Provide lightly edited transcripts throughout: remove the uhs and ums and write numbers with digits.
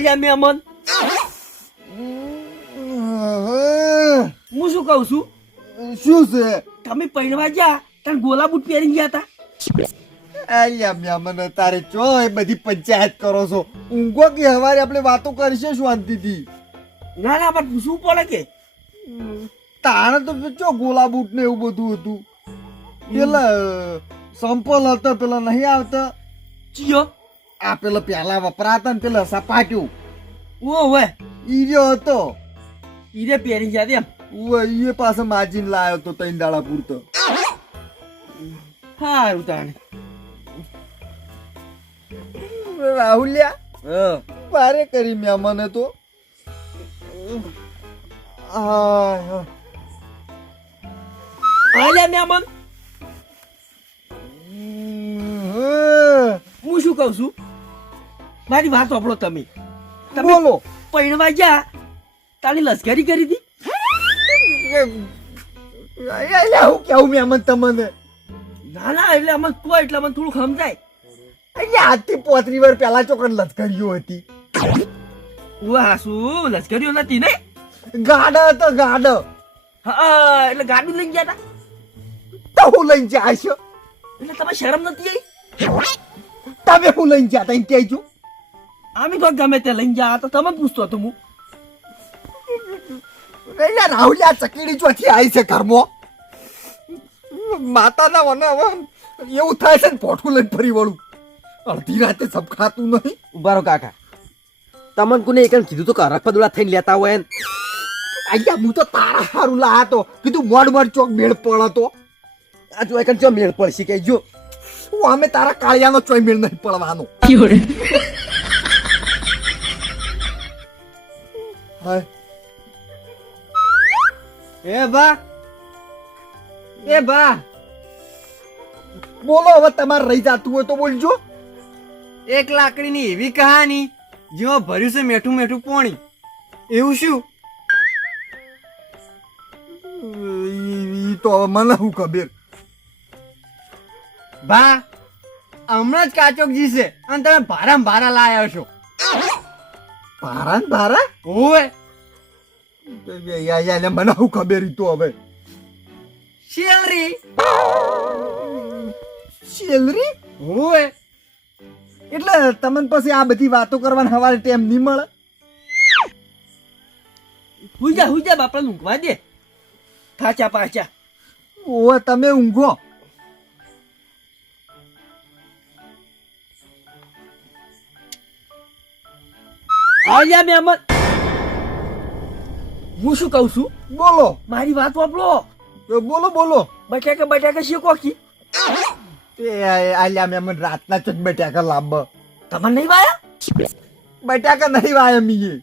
આલ્યા મહેમાન હું શું કહું છું શું છે તમે પહેરવા ગયા તને ગોલા બૂટ પહેરી ગયા હતા આલ્યા મહેમાન તારે ચો એ બધી પંચાયત કરો છો ઊંઘો કે હવારે આપણે વાતો કરીશું શાંતિથી ના ના પણ પૂછવું પડે કે તાણે તો ચો ગોલા બૂટ ને એવું બધું હતું પેલા સંપલ હતા પેલા નહીં આવતા ચિયો આ પેલા પેલા વપરાતા ને પેલા સપાટ્યું ઓવે ઈર્યો હતો ઈરે પહેરી ગયા એમ એ પાસે માજીને લાયો તો ત્રણ દાડા પૂરતો સારું તાણે રાહુલિયા મારે કરી મહેમાને તો આલ્યા મહેમાન હું શું કહું છું મારી વાત સાંભળો તમે બોલો પહેરવા ગયા તારી લશ્કરી કરી હતી હું કેવું મહેમાન તમને ના ના એટલે અમને કહો એટલે અમને થોડું સમજાય આજથી 35 વાર પેલા ચોકન લશ્કરીઓ હતી વાહ શું લશ્કરીઓ નથી ને ગાડ હતો ગાડ હા એટલે ગાડી લઈને ગયા હતા તો હું લઈને જાય છો એટલે તમે શરમ નથી આવી તમે હું લઈને ગયા તા કહેજો અમે તો ગમે તે લઈને ગયા તો તમે પૂછતો હતો હું રાહુલિયા ચકીડી ચોથી આવી છે ઘરમાં માતાના વને હવે એવું થાય છે ને પોઠું લઈને ફરી વળું અડધી રાતે સબ ખાતું નહીં ઉભા રહો કાકા તમને કોને એક કીધું તો કે હરખ પદુડા થઈને લેતા હોય ને અહીંયા હું તો તારા હારું લાયા તો કીધું મોડ ચોક મેળ પડતો આ જો એક ચો મેળ પડશે કે જો હું અમે તારા કાળિયાનો ચોય મેળ નહીં પડવાનો હાય એ બા બોલો હવે તમારે રહી જાતું હોય તો બોલજો એક લાકડીની એવી કહાની જેમાં ભર્યું છે મેઠું મેઠું પોણી એવું શું ઈ તો હવે મને શું ખબર બા હમણાં જ કાચોકજી છે અને તમે ભારામાં ભારા લાયા છો ભારા ને ભારા ઓય મને શું ખબર ઈ તો હવે શેલરી સેલરી ઓય એટલે તમને પછી આ બધી વાતો કરવાનો હવારે ટાઈમ નહીં મળે હુઈ જા બાપા ઊંઘવા દે પાછા પાછા ઓ તમે ઊંઘો આલ્યા મહેમાન હું શું કહું છું બોલો મારી વાત વાપરો બોલો બોલો બટાકા શેકો કી આલ્યા મેમન રાતના ચક બટાકા લાંબ તમને નહીં વાયા બટાકા નહીં વાયા મીએ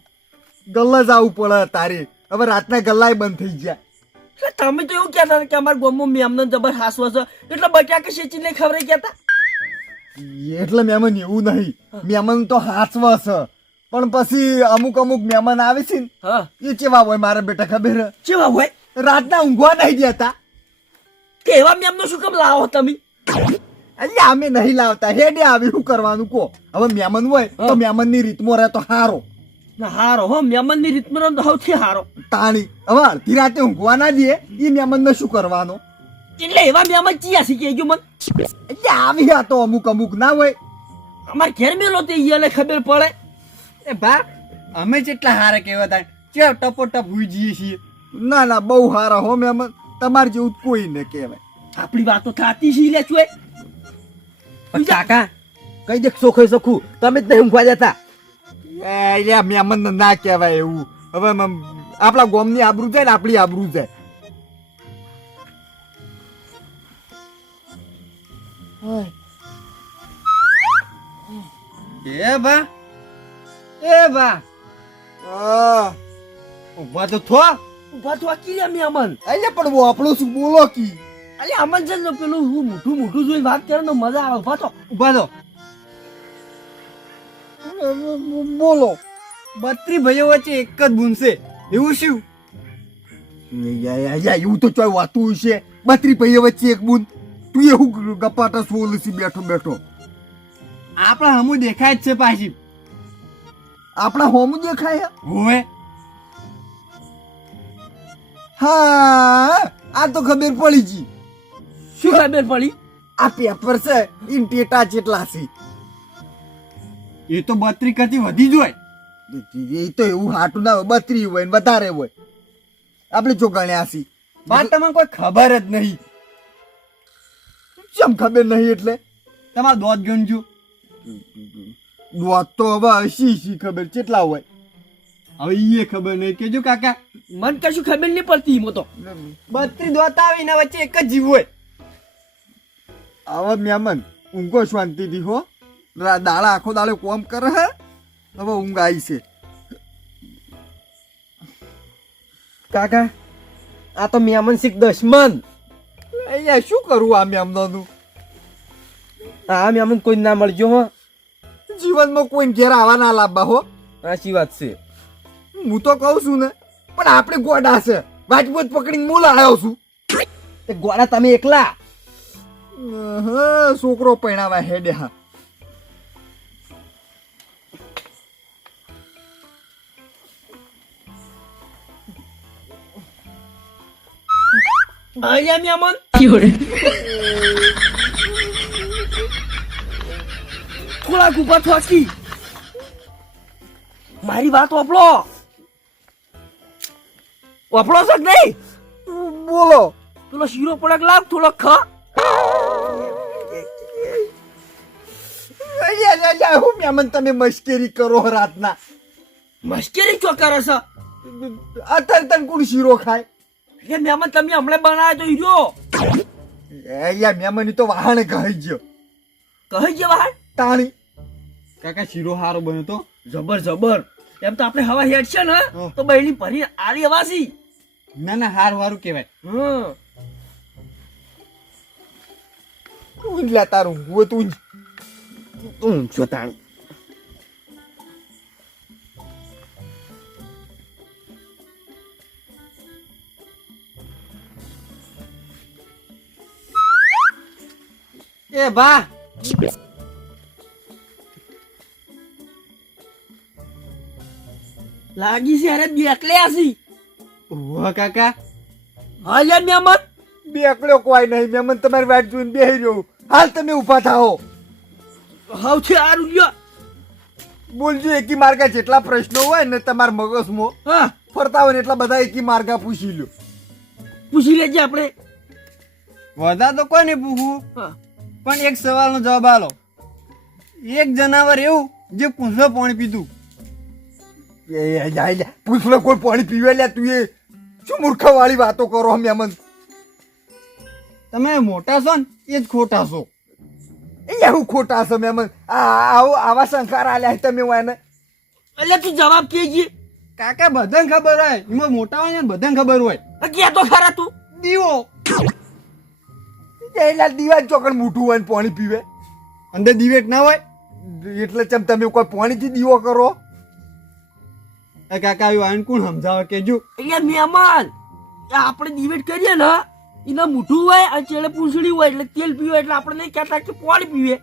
ગલ્લા જવું પડે તારે હવે રાતના ગલ્લાય બંધ થઈ ગયા એટલે તમે તો એવું કહેતા હતા કે અમારા ગામમાં મેમને જબર હાસવો છે એટલે બટાકા શેચીને ખવડાઈ ગયા હતા એટલે મહેમાન એવું નહીં મહેમાન તો હાચવા છે પણ પછી અમુક મહેમાન આવે છે ને હા એ કેવા હોય મારા બેટા ખબર કેવા હોય રાતના ઊંઘવા નહીં દેતા કે એવા મેમનો શું કામ લાવો તમે અલ્યા અમે નહીં લાવતા હેડે આવી શું કરવાનું કો હવે મહેમાન હોય તો મહેમાન ની રીતમાં રહે તો હારો ના હારો હો મહેમાન ની રીતમાં તો સૌથી હારો તાણી હવે અડધી રાતે ઊંઘવા ના દે એ મહેમાન ને શું કરવાનો એટલે એવા મહેમાન ચિયા શીખી ગયું મન એટલે આવી આ તો અમુક ના હોય અમાર ઘેર મેલો તે ઈયાને ખબર પડે એ બા અમે જેટલા હારા કહેવાતા ચેવ ટપો ટપ હુઈ જઈએ છીએ ના ના બહુ હારા હો મહેમાન તમારે જેવું કોઈ ને કહેવાય આપણી વાતો થતી છે લે ચોય પણ કાકા કઈ દેખ સોખે સખું તમે જ નહીં ઊંઘવા જતા એ મહેમાન ને ના કહેવાય એવું હવે આપણા ગોમની આબરૂ જાય ને આપણી આબરૂ જાય એ બા ઉભા તો થો ઉભા તો આકી રે મહેમાન એટલે પણ આપણું શું બોલો કી અલે અમન છે ને પેલું હું મોટું જોઈને વાત કરવાનો મજા આવે ઉભા તો બોલો 32 ભાઈઓ વચ્ચે એક જ બુનશે એવું શું એવું તો ચોય વાતું છે 32 ભાઈઓ વચ્ચે એક બુન તું એવું ગપાટા સોલસી બેઠો આપણા હમુ દેખાય જ છે પાછી આપણા હોમું દેખાય હે? હોવે હા આ તો ખબર પડી ગઈ. શું ખબર પડી? આ પેપર છે ઇન ટેટા જેટલા છે. એ તો 32 કરતી વધી જ હોય. એ તો એવું હાટું ના હોય, 32 હોય ને વધારે હોય. આપણે જો ગણ્યા છી. પણ તમને કોઈ ખબર જ નહીં. કેમ ખબર નહીં એટલે? તમારા દોત ગણજો. દોત તો હવે 80 ખબર કેટલા હોય. હવે એ ખબર નહીં કેજો કાકા. મને કશું ખબર નહીં પડતી એમાં તો. 32 દોત આવે એના વચ્ચે એક જ જીવ હોય. હવે મેમન ઊંઘો શાંતિથી હો. દાડા આખો દાડે કોમ કરે હે. હવે ઊંઘ આવી છે. કાકા આ તો મેમન શીખ દશમન. અહીંયા શું કરવું આ મેમનોનું? આ મેમન કોઈ ના મળજો હો. જીવનમાં કોઈ ઘેર આવા ના લાવવા હો. સાચી વાત છે. હું તો કહું છું ને, પણ આપણે ગોડા છે. વાટપોટ પકડીને હું લાવ્યો છું. તે ગોળા તમે એકલા. છોકરો પરણાવા હેડે હા. અહીંયા મેમન થોડાક ઉભા થોકી. મારી વાત વાપરો છો કે નહીં? બોલો. પેલો શીરો પડક લાવ થોડો ખા. હું મેમન તમે મશ્કરી કરો રાતના. મશ્કરી ચો કરે છે? અત્યારે તને કોણ શીરો ખાય? એ મેમન તમે હમણાં બનાવ્યો તો હીરો. મેમન તો વાહણે કહી ગયો. કહી જવા તાણી કાકા શીરો હારો બન્યો તો. જબર જબર. એમ તો આપણે હવા હેડ છે ને તો બહેની ભરી આલી હવાસી. ના ના હારું હારું કહેવાય. તું લે તારું હું તું છો તાણ. એ બા લાગી છે અરે બેકલે આસી. ઓહ કાકા હાલ્યા મેમન. બેકડ્યો કોઈ નહીં. મેમન તમારી વાટ જોઈને બેહી રહ્યો. હાલ તમે ઊભા થાઓ. હાવ છે આરું લ્યો. બોલજો એકી માર્ગા જેટલા પ્રશ્નો હોય ને તમારા મગજમાં હા ફરતા હોય ને એટલા બધા એકી માર્ગા પૂછી લ્યો. પૂછી લેજે આપણે. વધા તો કોઈ નહીં પૂછવું, હા. પણ એક સવાલનો જવાબ આલો. એક જનાવર એવું જે પૂંછડો પાણી પીતું. પૂછલો કોઈ પાણી પીવે લ્યા તું? એ શું મૂર્ખા વાળી વાતો કરો મેમન? તમે મોટા છો ને એ જ ખોટા છો. એવું ખોટા છે મેમન. આવા સંસ્કાર આલ્યા તમે એને. એટલે તું જવાબ કેજે. કાકા બધાને ખબર હોય, એમાં મોટા હોય ને બધાને ખબર હોય. કે તો ખરા તું. દીવો એલા દીવા ચોકડ મોટું હોય ને પાણી પીવે. અંદર દિવેટ ના હોય. એટલે ચમ તમે કોઈ પાણીથી દીવો કરો? એ કાકા આવ્યું આને કોણ સમજાવે કેજો. એટલે મહેમાન આપણે ડિબેટ કરીએ ને એના મોઢું હોય અને ચેડે પૂંછડી હોય એટલે તેલ પીવે એટલે આપણે નહીં કહેતા કે પાણી પીવે.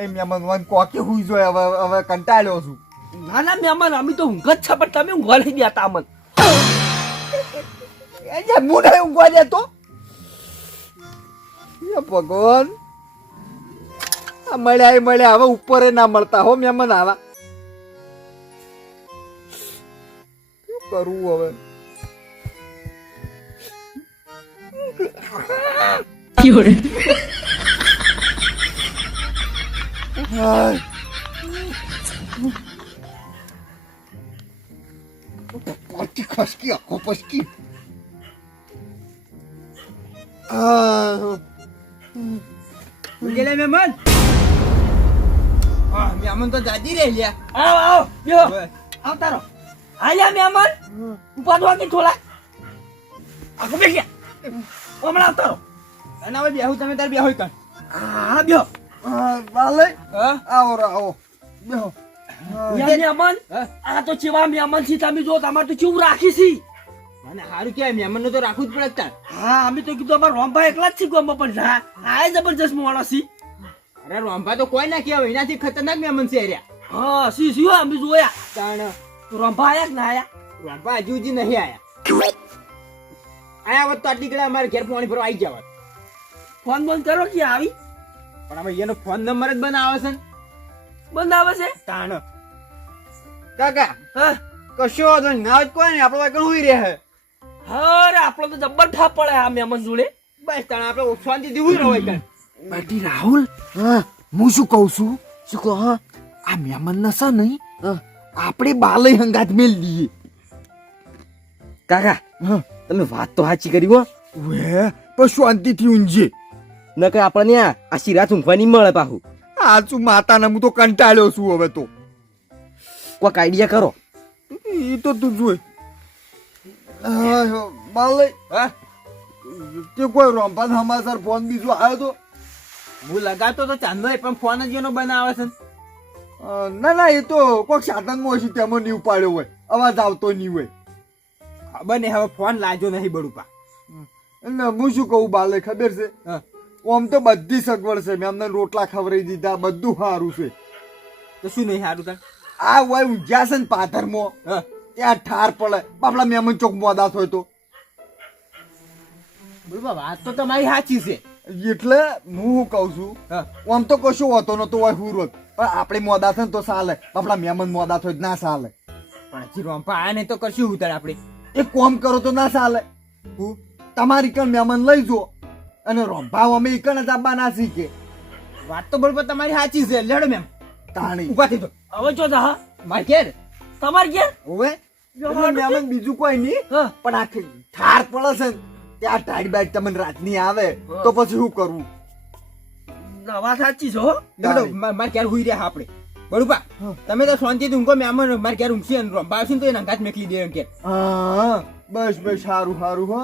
એ મેમન વન કોકે હુઈ જોય. હવે કંટાળ્યો છું. ના ના મહેમાન અમે તો ઊંઘ જ છે પણ તમે ઊંઘવા નહીં દેતા અમને. મુઢે ઊંઘવા દેતો? ભગવાન મળ્યા હવે ઉપર ના મળતા હો મેમન. આવા શું કરવું હવે? પછી ખસકી આખો પસકી. ગેલે મહેમાન. મહેમાન તો જાજી રહી લ્યા. આવો આવો યો આવતા રહો. આલ્યા મહેમાન ઉભા થવા કે થોડા આખો બેસ્યા હમણાં આવતા રહો. અને હવે બેહું તમે તાર બેહું કર. હા બ્યો વાલે હા આવો આવો બેહો. મહેમાન આ તો ચેવા મહેમાન છે તમે જો તમારે તો ચેવું રાખી છે. અને હારું કહેવાય મહેમાન નું તો રાખવું જ પડે તાર. હા અમે તો કીધું અમારા રોમભાઈ એકલા જ છે ગામમાં પણ હા જબરજસ્ત માણસ છે. અરે રોંભા તો કોઈ ના કહેવાય, એનાથી ખતરનાક મહેમાન છે. હા શી અમે જોયા તાણ રંભા આયા કે ના આયા રંભા હજુ નહીં આયા આયા હોત તો આટલી કડા અમારે ઘેર પાણી ભરવા આવી જવા. ફોન બંધ કરો કે આવી પણ અમે એનો ફોન નંબર જ બનાવે છે ને. બંધ આવે છે તાણ કાકા હા કશો વાંધો નહીં. ના જ કોઈ નહીં, આપણો વાંકણ હોઈ રહ્યા અરે આપણો તો જબ્બર ઠાપ પડે આ મહેમાન જોડે બસ તાણ આપણે શાંતિ દીવું રહ્યો વાંકણ. બાકી રાહુલ હા હું શું કહું છું શું કહો હા આ મહેમાન ના છે નહીં આપણે બાલય હંગાત મેલ દઈએ. કાકા હા તમે વાત તો સાચી કરી હો. વે પણ શાંતિથી ઊંઘજે. નકર આપણને આ શિરાત ઊંઘવા નહીં મળે પાછું. આ શું માતાના હું તો કંટાળ્યો છું હવે તો. કોઈક આઈડિયા કરો. એ તો તું જોઈ બાલય હા તે કોઈ રોંપાન સમાચાર ફોન બીજો આવ્યો તો હું લગાવતો તો ચાંદો પણ ફોન જ એનો બનાવે છે. ના ના એ તો કોઈક સાધનમાં હશે તેમાં નહીં ઉપાડ્યો હોય અવાજ આવતો નહીં હોય. ખબર નહીં હવે ફોન લાજો નહીં બડુપા. એટલે હું શું કહું બાલે ખબર છે હા આમ તો બધી સગવડ છે મેં અમને રોટલા ખવડાવી દીધા બધું સારું છે. તો શું નહીં સારું તાર. આ હોય ઊંઝ્યા છે ને પાથરમાં હા ત્યાં ઠાર પડે બાપડા મહેમાન ચોક મોડા હોય તો બડુપા વાત તો તમારી સાચી છે. એટલે હું શું કહું છું હા આમ તો કશું હોતો નતો હોય હુરોત પણ આપણે મોડા થાય ને તો ચાલે બાપડા મહેમાન મોડા થાય ના ચાલે. પણ હજી રોંપા આયા નહીં તો કરશું ઉતાર આપણે. એ કોમ કરો તો ના ચાલે. હું તમારી કણ મહેમાન લઈ જો અને રોંભાવ અમે ઈકણ જ આપવા ના શીખે વાત તો બડુપા તમારી સાચી છે. લેડો મેમ તાણી ઉભા થઈ તો હવે જો જા માર ઘેર તમારે ક્યાં હવે એટલે મહેમાન બીજું કોઈ નહીં હા પણ આ ઠાર પડે છે ને ત્યાં ટાઈડ બાઈડ તમને રાતની આવે તો પછી શું કરવું. વાત સાચી છે હો લેડો માર ઘેર હુઈ રહ્યા આપણે. બડુપા તમે તો શાંતિથી ઊંઘો મહેમાન માર ઘેર ઊંઘશે ને રોંપા આવશે ને તો એને અંગાત મેકલી દે એમ કે. હા બસ બસ સારું સારું હો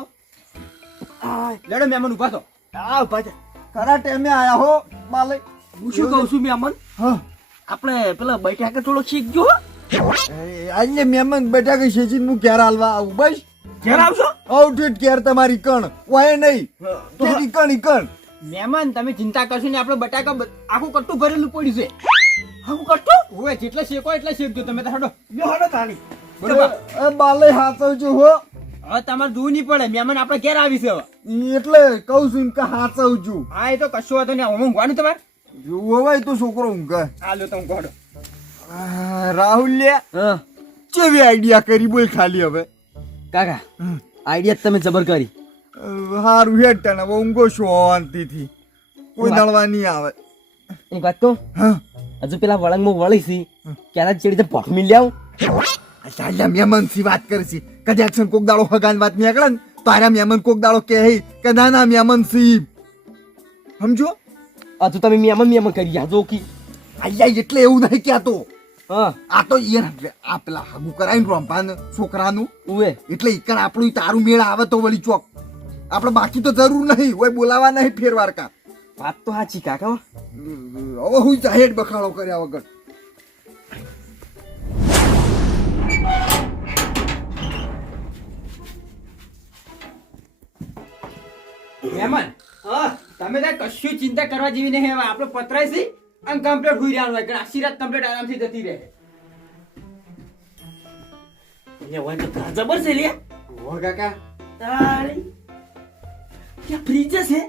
લેડો મહેમાન ઉભા તો. આ ભાઈ ખરા ટાઈમે આયા હો બાલે. હું શું કહું છું મહેમાન હા આપણે પેલા બેઠા કે થોડો શીખજો હો આજે મહેમાન બેઠા કે શેજી હું ક્યારે હાલવા આવું બસ ઘેર આવશો આઉટફિટ કેર તમારી કણ વાય નહીં તો ઈકણ મહેમાન તમે ચિંતા કરશો ને આપણે બટાકા આખું કટ્ટું ભરેલું પડ્યું છે. હું કરતો ઓએ જેટલા શેકો એટલા શેકજો તમે તો હડો. યો હડો તાણી બરોબર બાલે હાચવજો હો હવે તમારે જોવું નહીં પડે મહેમાન આપણે ઘેર આવી છે હવે. એટલે કઉ છું એમ કે હાચવજો. હા એ તો કશો હતો ને ઊંઘવાનું તમારે. જોવાય તો છોકરો ઊંઘે. આ લો તમે ગોડો. રાહુલ લે હા કેવી આઈડિયા કરી બોલ ખાલી હવે. કાકા આઈડિયા તમે જબર કરી. હારું હેડ તને હવે ઊંઘો શાંતિથી કોઈ દળવા નહીં આવે. એક વાત કહું હા હજુ પેલા વળંગમાં વળી છે ક્યારે ચડી તો પઠ મિલ આવું. સાલા મહેમાન થી વાત કરશી કદાચ છે કોક દાડો હગાન વાત નીકળે ને તારા મહેમાન કોક દાડો કહે કે ના ના મહેમાન સી સમજો. હજુ તમે મેમન કરી ગયા જો કી. આયા એટલે એવું નહીં કહેતો હા આ તો એ આ પેલા હગું કરાવીને રોંપાને છોકરાનું ઉવે એટલે ઈકણ આપણું તારું મેળ આવે તો વળી ચોક આપણે બાકી તો જરૂર નહીં હોય બોલાવા નહીં ફેરવાર કા. વાત તો સાચી કાકા હો. હવે હું જાહેર બખાડો કર્યા વગર. મહેમાન હા તમે તો કશું ચિંતા કરવા જેવી નહીં. હવે આપણો પતરાય છે અને કમ્પ્લીટ હુઈ રહેવાનું હોય. આખી રાત કમ્પ્લીટ આરામથી જતી રહે. એ હોય તો જબર છે લે ઓ કાકા તારી કે ફ્રીજ છે